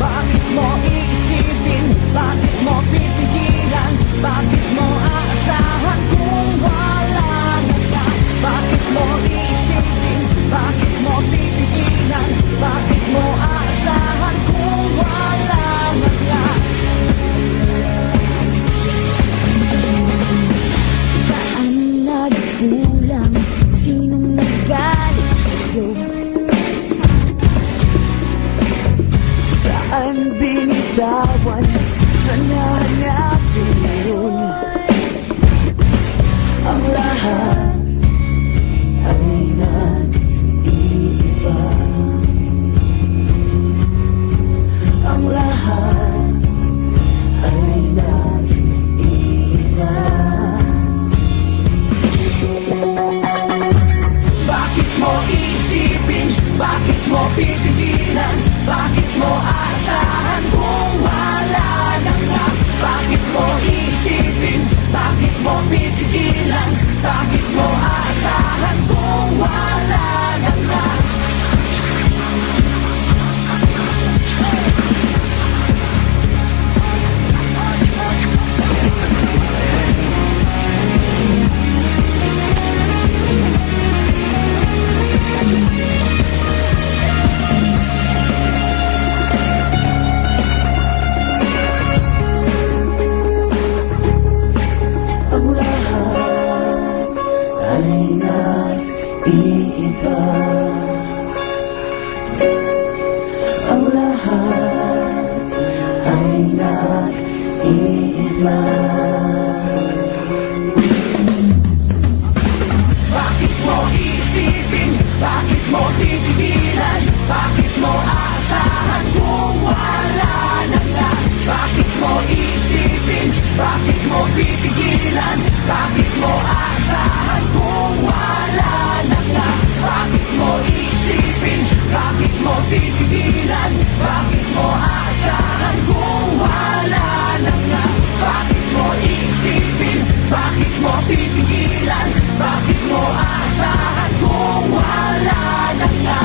Bakit mo iisipin? Bakit mo pipigilan? Bakit mo aasahan kung wala na ka? Bakit mo iisipin? Bakit mo pipigilan? Bakit mo aasahan kung wala na ka? Saan nagkulang? Sinong nagalit sa'yo? Saan binitawan? Saan nahanapin yun? Ang lahat ay nag-iiba. Ang lahat ay nag-iiba. Bakit mo iisipin? Bakit mo pipigilan? Bakit mo aasahan kung wala na ka? Bakit mo iisipin? Bakit mo pipigilan? Bakit mo aasahan kung wala na ka? Ang lahat ay nag-iiba. Ang lahat ay nag-iiba. Bakit mo iisipin? Bakit mo pipigilan? Bakit mo aasahan kung wala na ka? Bakit mo iisipin? Bakit mo pipigilan? Bakit mo aasahan kung wala na ka? Bakit mo iisipin? Bakit mo pipigilan? Bakit mo aasahan kung wala na ka? Bakit mo iisipin? Bakit mo pipigilan? Bakit mo aasahan kung wala na ka?